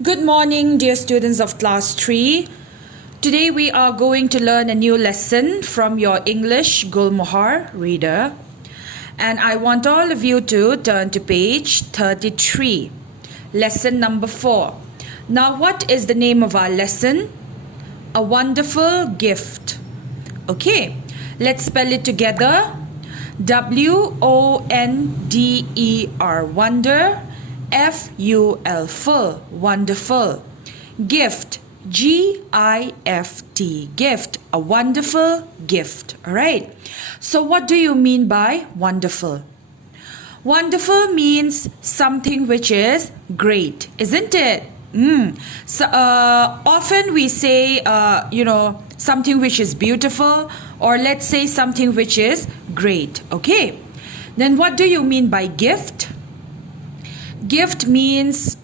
Good morning, dear students of class 3. Today we are going to learn a new lesson from your English Mohar reader. And I want all of you to turn to page 33. Lesson number 4. Now what is the name of our lesson? A wonderful gift. Okay, let's spell it together. W-O-N-D-E-R, wonder. F-U-L, full, wonderful. Gift, G-I-F-T, gift, a wonderful gift. All right. So what do you mean by wonderful? Wonderful means something which is great, isn't it? So often we say, something which is beautiful, or let's say something which is great. Okay. Then what do you mean by gift? Gift means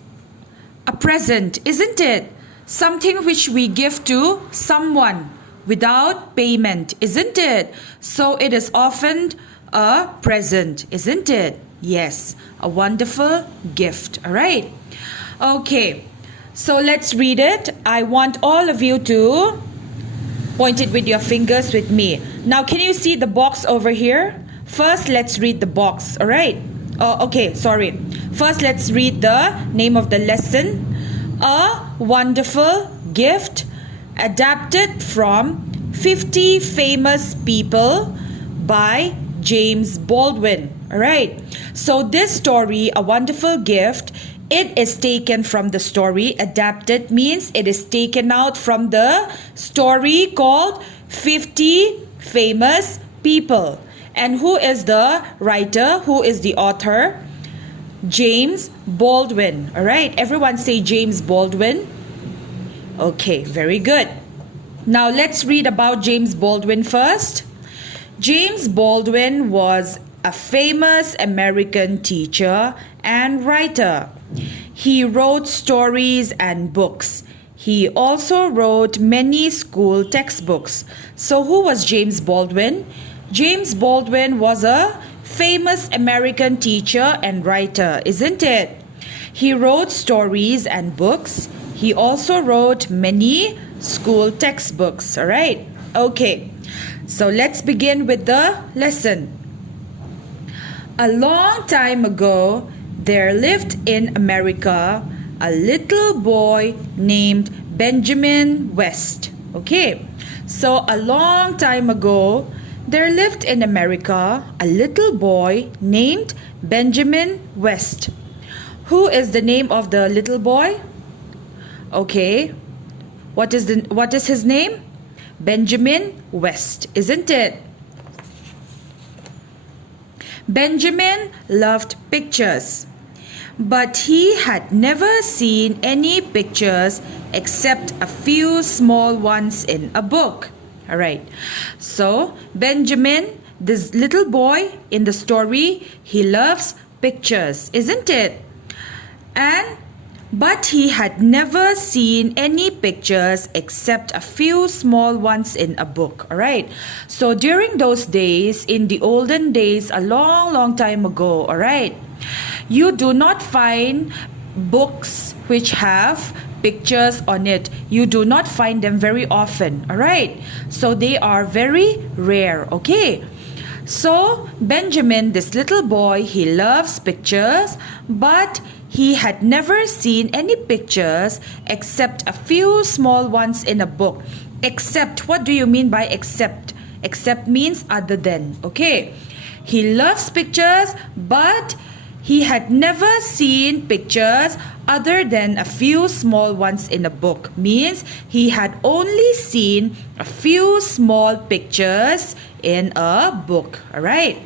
a present, isn't it? Something which we give to someone without payment, isn't it? So it is often a present, isn't it? Yes, a wonderful gift. All right. Okay, so let's read it. I want all of you to point it with your fingers with me. Now, can you see the box over here? First, let's read the box. All right. First, let's read the name of the lesson. A wonderful gift, adapted from 50 Famous People by James Baldwin. All right. So this story, A Wonderful Gift, it is taken from the story. Adapted means it is taken out from the story called 50 Famous People. And who is the writer? Who is the author? James Baldwin. All right. Everyone say James Baldwin. Okay, very good. Now let's read about James Baldwin first. James Baldwin was a famous American teacher and writer. He wrote stories and books. He also wrote many school textbooks. So who was James Baldwin? James Baldwin was a famous American teacher and writer, isn't it? He wrote stories and books. He also wrote many school textbooks. All right. Okay. So let's begin with the lesson. A long time ago, there lived in America a little boy named Benjamin West. Okay. So a long time ago, there lived in America a little boy named Benjamin West. Who is the name of the little boy? Okay. What is his name? Benjamin West, isn't it? Benjamin loved pictures, but he had never seen any pictures except a few small ones in a book. All right. So Benjamin, this little boy in the story, he loves pictures, isn't it? But he had never seen any pictures except a few small ones in a book. All right. So during those days, in the olden days, a long time ago, all right, you do not find books which have pictures on it. You do not find them very often. All right. So they are very rare. Okay. So Benjamin, this little boy, he loves pictures, but he had never seen any pictures except a few small ones in a book. Except, what do you mean by except? Except means other than. Okay. He loves pictures, but he had never seen pictures other than a few small ones in a book. Means he had only seen a few small pictures in a book. All right.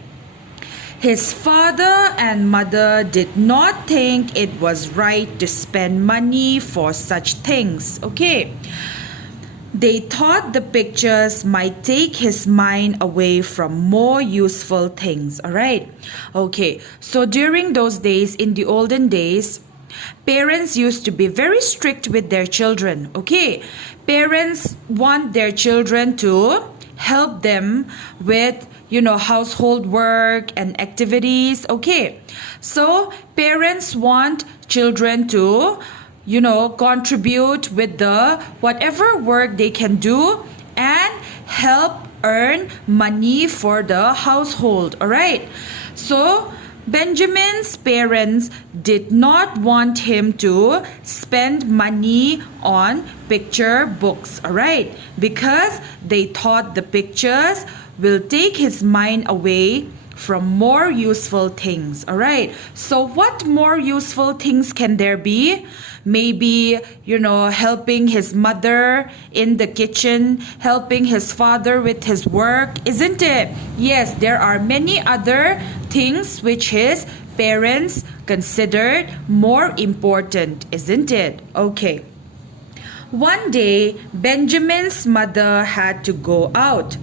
His father and mother did not think it was right to spend money for such things. Okay. They thought the pictures might take his mind away from more useful things. All right. Okay. So during those days, in the olden days, parents used to be very strict with their children. Okay. Parents want their children to help them with, household work and activities. Okay. So parents want children to contribute with the whatever work they can do and help earn money for the household. All right. So Benjamin's parents did not want him to spend money on picture books, all right, because they thought the pictures will take his mind away from more useful things, all right. So what more useful things can there be? Maybe, helping his mother in the kitchen, helping his father with his work, isn't it? Yes, there are many other things which his parents considered more important, isn't it? Okay. One day, Benjamin's mother had to go out.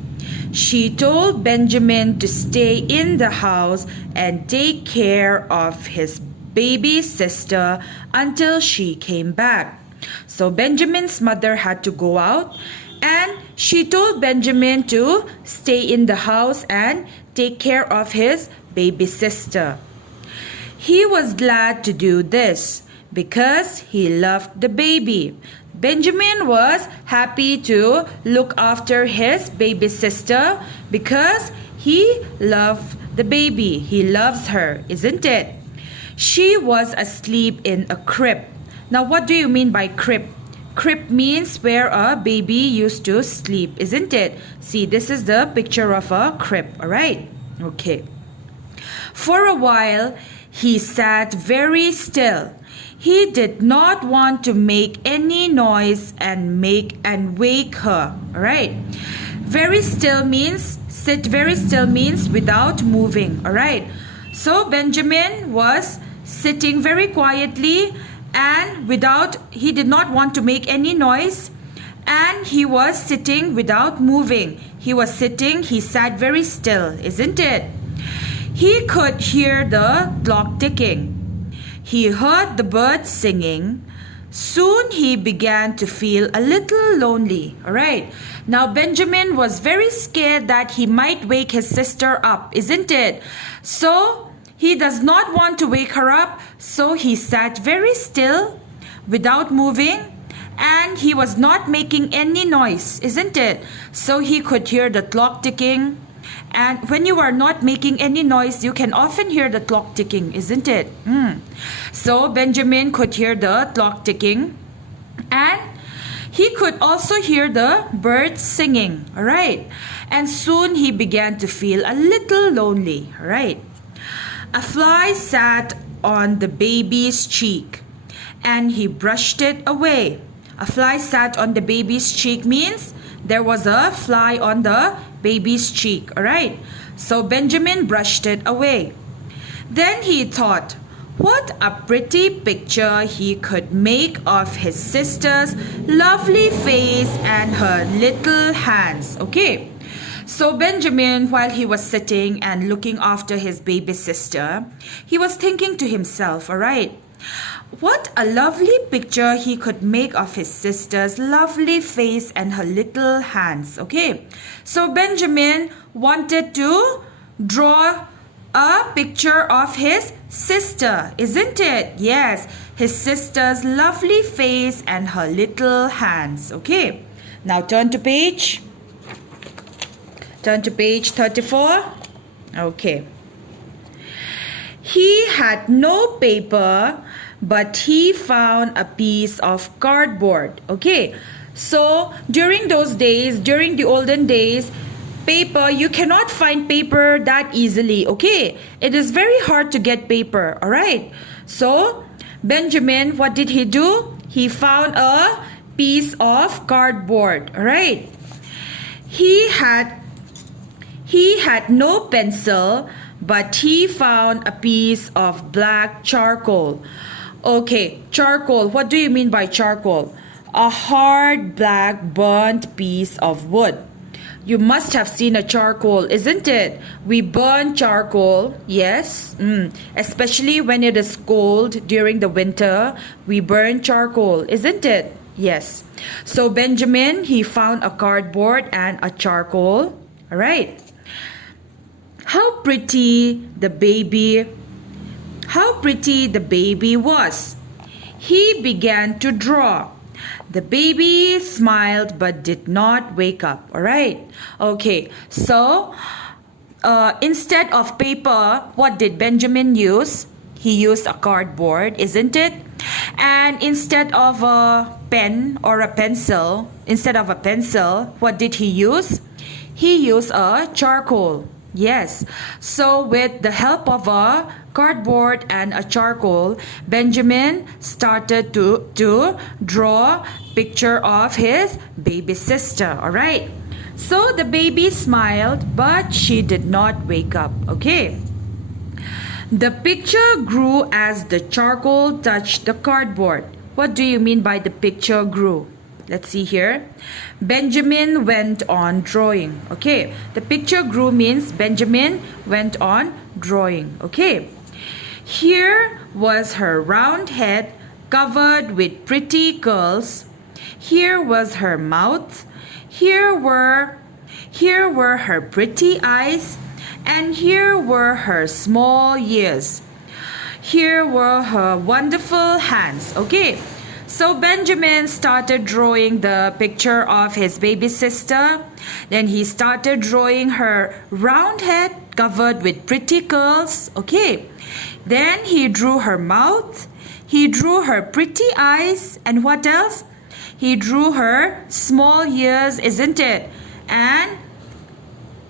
She told Benjamin to stay in the house and take care of his baby sister until she came back. So Benjamin's mother had to go out and she told Benjamin to stay in the house and take care of his baby sister. He was glad to do this because he loved the baby. Benjamin was happy to look after his baby sister because he loved the baby. He loves her, isn't it? She was asleep in a crib. Now, what do you mean by crib? Crib means where a baby used to sleep, isn't it? See, this is the picture of a crib, all right? Okay. For a while, he sat very still. He did not want to make any noise and wake her, all right? Very still means, sit very still means without moving, all right? So Benjamin was sitting very quietly and he did not want to make any noise, and he was sitting without moving. He sat very still, isn't it? He could hear the clock ticking. He heard the birds singing. Soon he began to feel a little lonely. All right. Now Benjamin was very scared that he might wake his sister up, isn't it? So he does not want to wake her up. So he sat very still without moving, and he was not making any noise, isn't it? So he could hear the clock ticking. And when you are not making any noise, you can often hear the clock ticking, isn't it? So Benjamin could hear the clock ticking, and he could also hear the birds singing, all right? And soon he began to feel a little lonely, all right? A fly sat on the baby's cheek, and he brushed it away. A fly sat on the baby's cheek means there was a fly on the baby's cheek, all right? So Benjamin brushed it away. Then he thought, what a pretty picture he could make of his sister's lovely face and her little hands, okay? So Benjamin, while he was sitting and looking after his baby sister, he was thinking to himself, all right, what a lovely picture he could make of his sister's lovely face and her little hands. Okay, so Benjamin wanted to draw a picture of his sister, isn't it? Yes, his sister's lovely face and her little hands. Okay, now turn to page 34. Okay. He had no paper, but he found a piece of cardboard. Okay, so during the olden days, paper, you cannot find paper that easily. Okay, it is very hard to get paper, all right? So Benjamin, what did he do? He found a piece of cardboard, all right? He had no pencil, but he found a piece of black charcoal. Okay, charcoal. What do you mean by charcoal? A hard, black, burnt piece of wood. You must have seen a charcoal, isn't it? We burn charcoal, yes. Especially when it is cold during the winter, we burn charcoal, isn't it? Yes. So Benjamin, he found a cardboard and a charcoal. All right. How pretty the baby was. He began to draw. The baby smiled but did not wake up. All right. Okay. So, instead of paper, what did Benjamin use? He used a cardboard, isn't it? And instead of a pen or a pencil, what did he use? He used a charcoal. Yes. So with the help of a cardboard and a charcoal, Benjamin started to draw picture of his baby sister. All right. So the baby smiled, but she did not wake up. Okay. The picture grew as the charcoal touched the cardboard. What do you mean by the picture grew? Let's see here. Benjamin went on drawing. Okay. The picture grew means Benjamin went on drawing. Okay. Here was her round head covered with pretty curls. Here was her mouth. Here were her pretty eyes. And here were her small ears. Here were her wonderful hands. Okay. So Benjamin started drawing the picture of his baby sister. Then he started drawing her round head covered with pretty curls. Okay. Then he drew her mouth. He drew her pretty eyes. And what else? He drew her small ears, isn't it? And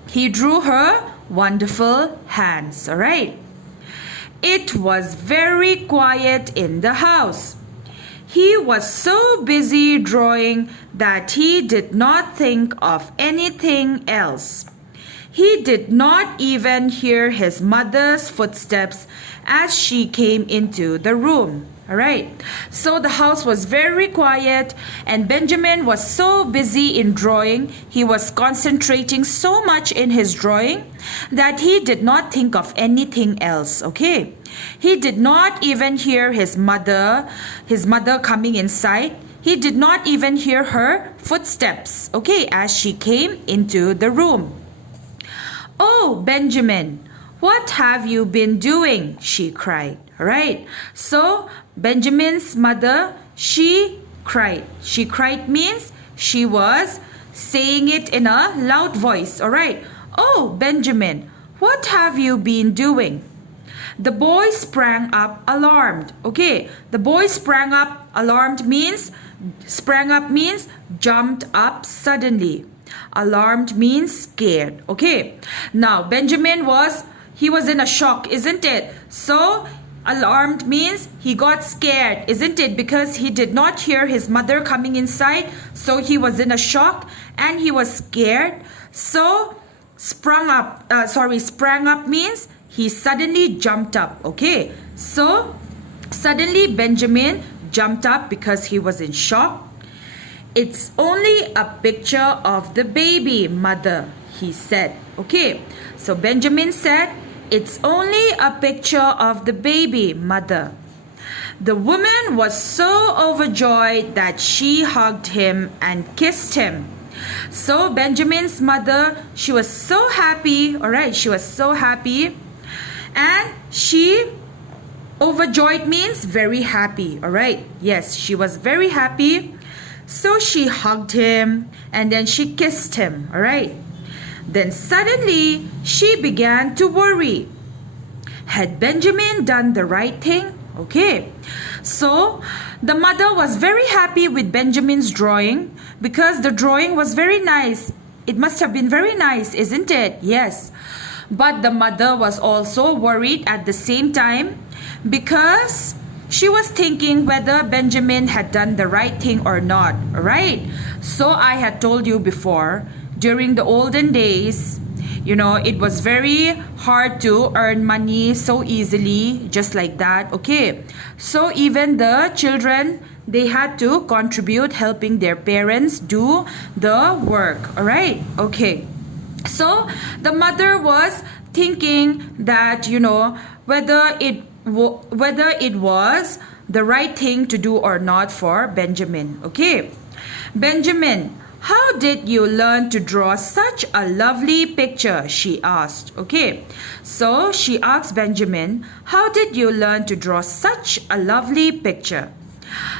he drew her wonderful hands. All right. It was very quiet in the house. He was so busy drawing that he did not think of anything else. He did not even hear his mother's footsteps as she came into the room. All right. So the house was very quiet and Benjamin was so busy in drawing. He was concentrating so much in his drawing that he did not think of anything else. Okay. He did not even hear his mother coming inside. He did not even hear her footsteps. Okay, as she came into the room. "Oh, Benjamin, what have you been doing?" she cried. All right. So Benjamin's mother, she cried. She cried means she was saying it in a loud voice. All right. "Oh, Benjamin, what have you been doing?" The boy sprang up alarmed. Okay. The boy sprang up alarmed means jumped up suddenly. Alarmed means scared. Okay. Now Benjamin was in a shock, isn't it? So alarmed means he got scared, isn't it? Because he did not hear his mother coming inside. So he was in a shock and he was scared. So sprang up means he suddenly jumped up. Okay. So suddenly Benjamin jumped up because he was in shock. "It's only a picture of the baby, mother," he said. Okay. So Benjamin said, "It's only a picture of the baby, mother." The woman was so overjoyed that she hugged him and kissed him. So Benjamin's mother, she was so happy. All right. She was so happy. And she, overjoyed means very happy. All right. Yes, she was very happy. So she hugged him and then she kissed him. All right. Then suddenly she began to worry. Had Benjamin done the right thing? Okay. So the mother was very happy with Benjamin's drawing because the drawing was very nice. It must have been very nice, isn't it? Yes. But the mother was also worried at the same time because she was thinking whether Benjamin had done the right thing or not. All right. So I had told you before, during the olden days, it was very hard to earn money so easily, just like that. Okay. So even the children, they had to contribute helping their parents do the work. All right. Okay. So the mother was thinking that, whether it was the right thing to do or not for Benjamin. Okay. "Benjamin, how did you learn to draw such a lovely picture?" she asked. Okay. So she asked Benjamin, "How did you learn to draw such a lovely picture?"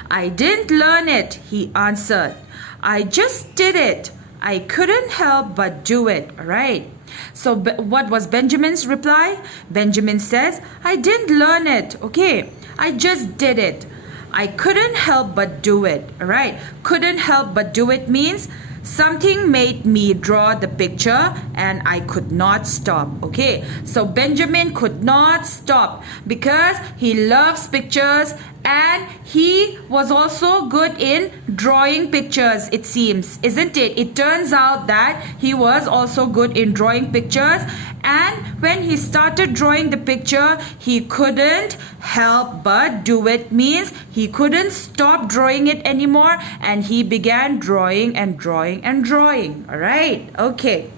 I didn't learn it, he answered. I just did it. I couldn't help but do it, all right? So what was Benjamin's reply? Benjamin says, I didn't learn it, okay? I just did it. I couldn't help but do it, all right? Couldn't help but do it means something made me draw the picture and I could not stop, okay? So Benjamin could not stop because he loves pictures and he was also good in drawing pictures, it seems, isn't it? It turns out that he was also good in drawing pictures, and when he started drawing the picture, he couldn't help but do it means he couldn't stop drawing it anymore, and he began drawing and drawing and drawing. All right, okay.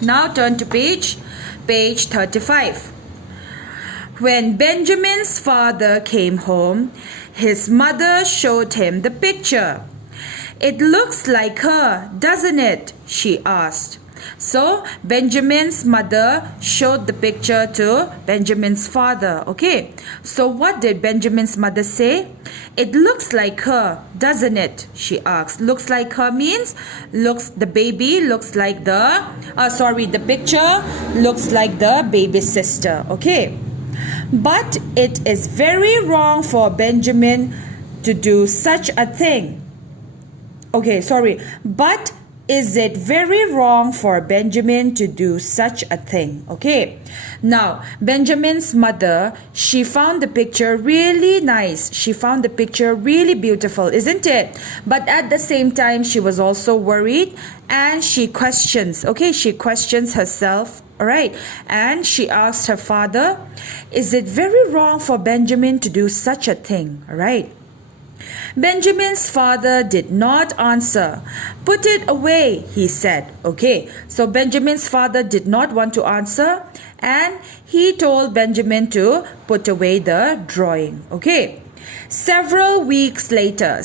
Now turn to page 35. When Benjamin's father came home, his mother showed him the picture. It looks like her, doesn't it? She asked. So Benjamin's mother showed the picture to Benjamin's father. Okay, so what did Benjamin's mother say? It looks like her, doesn't it? She asked. Looks like her means the baby looks like the picture looks like the baby sister. Okay, but it is very wrong for Benjamin to do such a thing. Okay, sorry, but is it very wrong for Benjamin to do such a thing? Okay, now Benjamin's mother, she found the picture really nice. She found the picture really beautiful, isn't it? But at the same time, she was also worried, and she questions, okay, she questions herself. All right, and she asked her father, is it very wrong for Benjamin to do such a thing? All right. Benjamin's father did not answer. Put it away, he said. Okay, so Benjamin's father did not want to answer, and he told Benjamin to put away the drawing. Okay, several weeks later,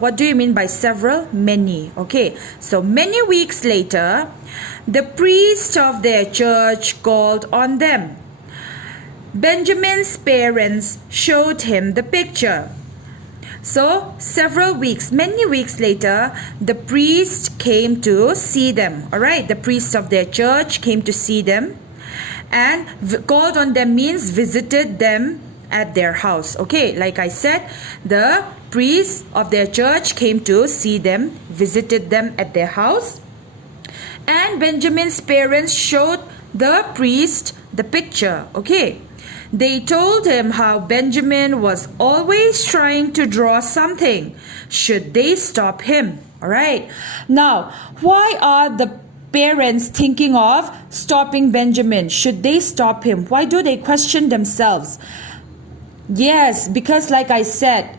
what do you mean by several? Many. Okay, so many weeks later, the priest of their church called on them. Benjamin's parents showed him the picture. So many weeks later, the priest came to see them. All right, the priest of their church came to see them, and called on them means visited them at their house. Okay, like I said, the priest of their church came to see them, visited them at their house, and Benjamin's parents showed the priest the picture. Okay. They told him how Benjamin was always trying to draw something. Should they stop him? All right. Now, why are the parents thinking of stopping Benjamin? Should they stop him? Why do they question themselves? Yes, because like I said,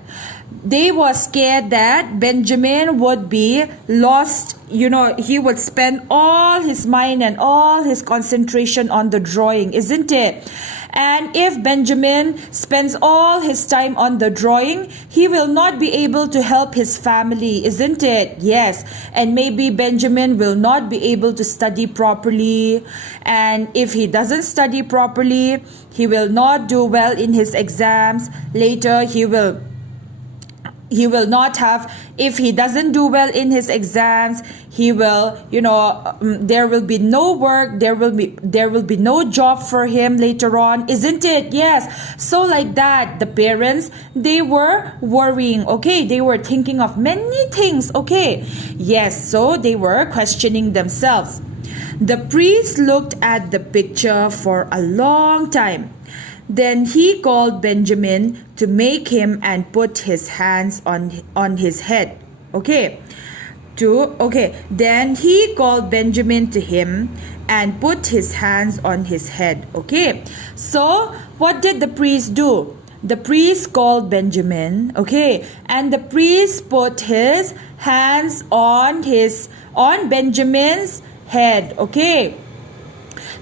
they were scared that Benjamin would be lost. You know, he would spend all his mind and all his concentration on the drawing, isn't it? And if Benjamin spends all his time on the drawing, he will not be able to help his family, isn't it? Yes. And maybe Benjamin will not be able to study properly. And if he doesn't study properly, he will not do well in his exams. Later, he will not have, if he doesn't do well in his exams, he will, there will be no work, there will be no job for him later on, isn't it? Yes. So like that, the parents, they were worrying, okay? They were thinking of many things, okay? Yes, so they were questioning themselves. The priest looked at the picture for a long time. Then he called Benjamin to make him and put his hands on his head. Then he called Benjamin to him and put his hands on his head. Okay. So what did the priest do? The priest called Benjamin. Okay. And the priest put his hands on Benjamin's head. Okay.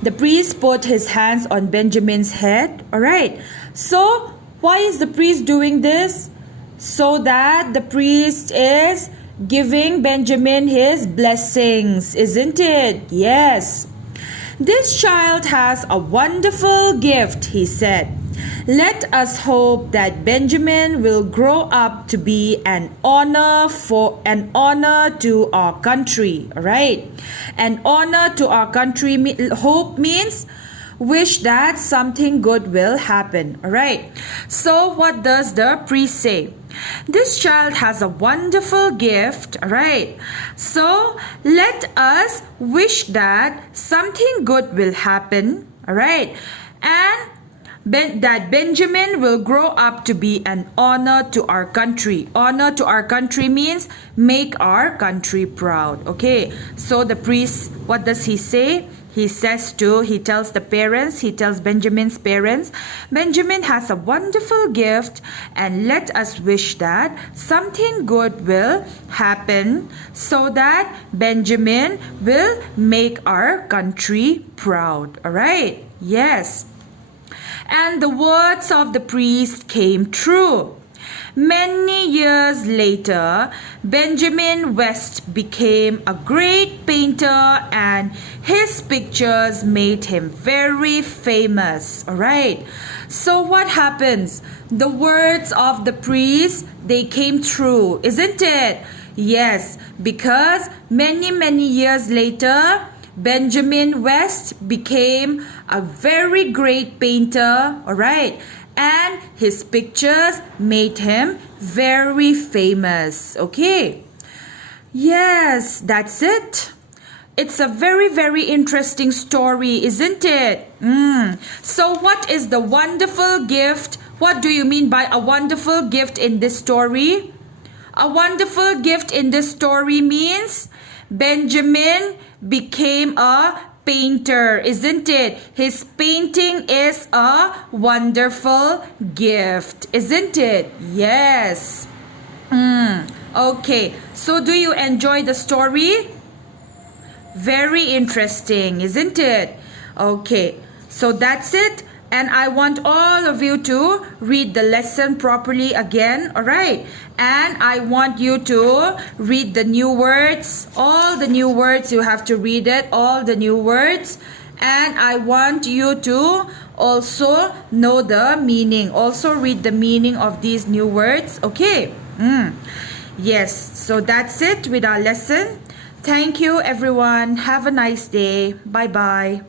The priest put his hands on Benjamin's head. All right. So why is the priest doing this? So that the priest is giving Benjamin his blessings, isn't it? Yes. This child has a wonderful gift, he said. Let us hope that Benjamin will grow up to be an honor to our country. All right, an honor to our country. Hope means wish that something good will happen. All right. So what does the priest say? This child has a wonderful gift. All right. So let us wish that something good will happen. All right, and that Benjamin will grow up to be an honor to our country. Honor to our country means make our country proud. Okay, so the priest, what does he say? He tells the parents, he tells Benjamin's parents, Benjamin has a wonderful gift, and let us wish that something good will happen so that Benjamin will make our country proud. All right, yes. And the words of the priest came true. Many years later, Benjamin West became a great painter, and his pictures made him very famous. All right. So what happens? The words of the priest, they came true, isn't it? Yes, because many years later, Benjamin West became a very great painter, all right, and his pictures made him very famous. Okay, yes, that's it. It's a very interesting story, isn't it? So what is the wonderful gift? What do you mean by a wonderful gift in this story? A wonderful gift in this story means Benjamin became a painter, isn't it? His painting is a wonderful gift, isn't it? Yes. Okay, so do you enjoy the story? Very interesting, isn't it? Okay, so that's it. And I want all of you to read the lesson properly again, all right? And I want you to read the new words, all the new words, you have to read it, all the new words. And I want you to also know the meaning, also read the meaning of these new words, okay? Yes, so that's it with our lesson. Thank you, everyone. Have a nice day. Bye-bye.